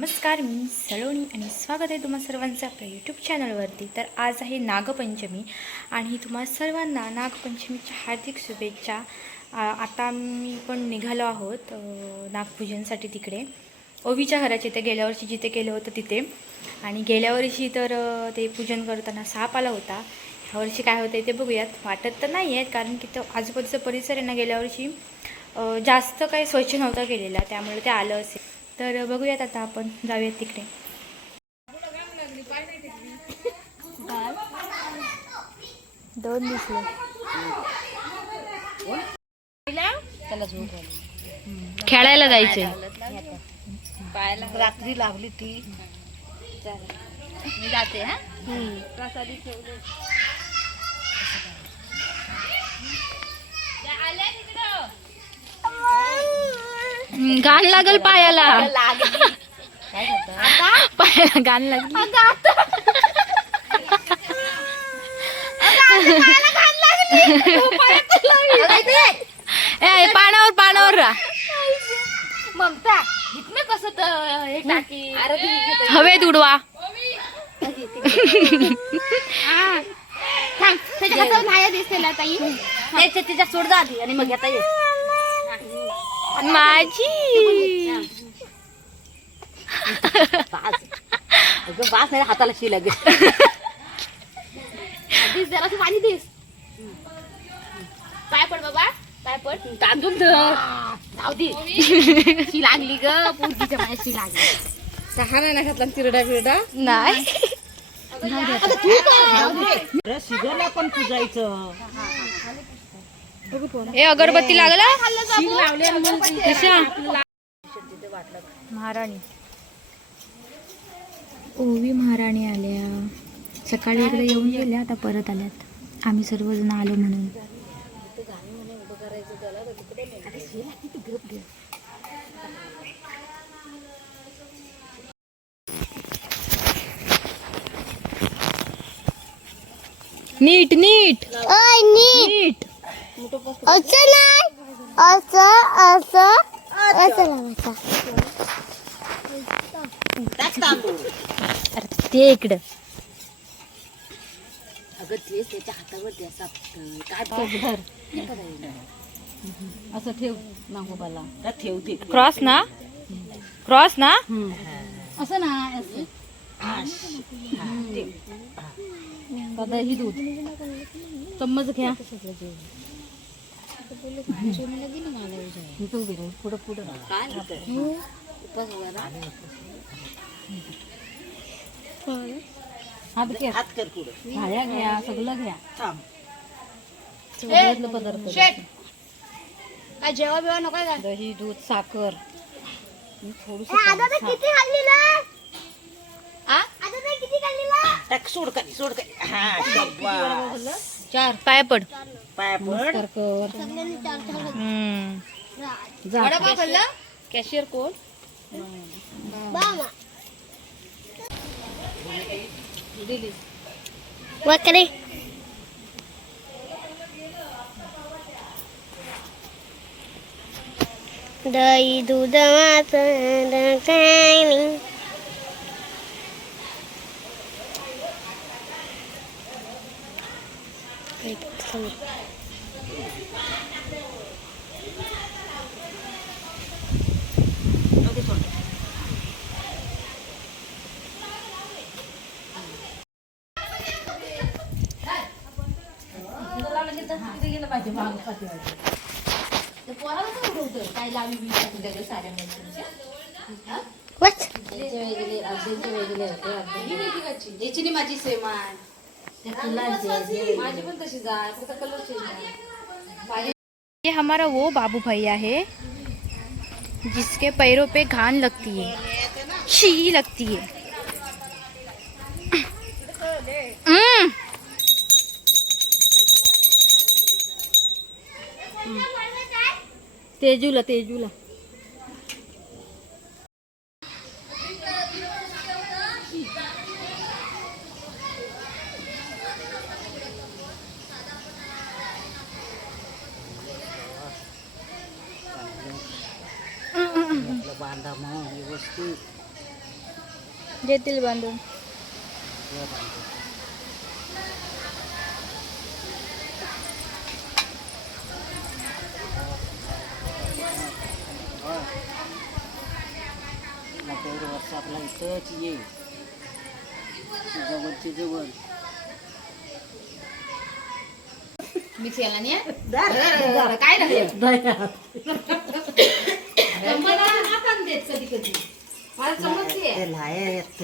नमस्कार, मी सलोनी आणि स्वागत आहे तुम्हा सर्वांचं आपल्या यूट्यूब चॅनलवरती. तर आज आहे नागपंचमी आणि तुम्हा सर्वांना नागपंचमीच्या हार्दिक शुभेच्छा. आता मी पण निघालो आहोत नागपूजनसाठी तिकडे ओवीच्या घराचे. ते गेल्या वर्षी जिथे केलं होतं तिथे. आणि गेल्या वर्षी तर ते पूजन करताना साप आला होता. ह्या वर्षी काय होतं ते बघूयात. वाटत तर नाही आहेत, कारण की तो आजूबाजूचा परिसर आहे ना, गेल्या वर्षी जास्त काही स्वच्छ नव्हता केलेला, त्यामुळे ते आलं असेल. तर बघूयात, आता आपण जाऊयात तिकडे. दोन दिसले. खेळायला जायचे. पायाला रात्री लावली ती. मी जाते. हा प्रसादी ठेवले. गाण लागल पायाला. पायाला गाण लागली. पानावर पानावर राहा. ममता इथनं कसं हे टाकी हवेत उडवा. त्याच्या कसं नाही दिसतेला ताई. त्याच्या तिच्या सोड जा आधी आणि मग घेता ये माझी बास नाही हाताला शी लागेल. दिस जरा पाणी दिस. पाय पड बाबा, पाय पड. तांदूळ जाऊ दे. शी लागली ग पोरगीच्या माझ्या शी लागली. सहा नाही घातला तिरडा बिरडा नाही. शिगरला पण पुजायचं. हे अगरबत्ती लागला. महाराणी ओवी महाराणी आल्या. सकाळी इकडे येऊन गेल्या, आता परत आल्यात. आम्ही सर्वजण आलो म्हणून. नीट नीट नीट. असं नाही, असं असं असं लावायचं. ते इकडं. अगं तेच त्याच्या हातावरती असा काय असं ठेव नागोबाला. ठेवते क्रॉस ना, क्रॉस ना. असं ना असं ही दूध चम्मच घ्या. पुढं पुढं हात घ्या, हात कर पुढं. भाया घ्या, सगळं घ्या. थांब. सगळ्यातलं पदार्थ जेव्हा बेवा नको का. दही दूध साखर आता तर किती खाल्लीला. आता तर किती खाल्लीला. टाक, सोड खाली, सोड खाली. हा, शाबास. चार पाय पड. पाय पड. कर. सगळ्यांनी चार चार जा. कॅशियर कोण बामा दिली. वकरे दही दूध वाचन काही नाही. काय लावी साड्या What? याची माझी सेमान माझी पण तशी जाय फक्त कलर चेंज. ये हमारा वो बाबू भैया है जिसके पैरों पे घान लगती है, छी लगती है. तेजूला बांधा मग व्यवस्थित. घेतील बांधून. वर्ष आपला इथंच ये जवळची जवळ मिक्स याला नाही काय कधी कधी मला समजते ते लाया येत